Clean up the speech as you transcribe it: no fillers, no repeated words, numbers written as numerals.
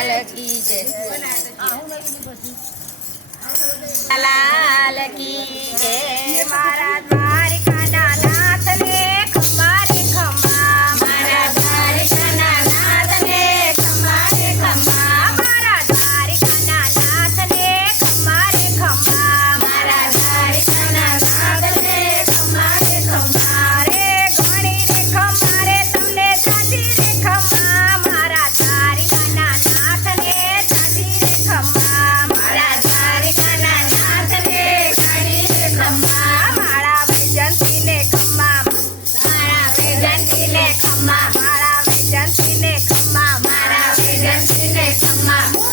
લાલ કી જય લાલ કી જય મારા દ્વારકાના નાથને ખમા રે ખમા મારા દ્વારકાના નાથને ખમા રે ખમા મારા દ્વારકાના નાથને ખમા રે ખમા મારા દ્વારકાના નાથને ખમા રે ખમા રે ઘણી રે ખમા રે તમને દાદી રે ખમા મારા દ્વારકાના નાથને દાદી રે ખમા મારા દ્વારકાના નાથને દાદી રે ખમા મારા વૈજંતીને ખમા મારા વૈજંતીને ખમા મારા વૈજંતીને ખમા મારા વૈજંતીને ખમા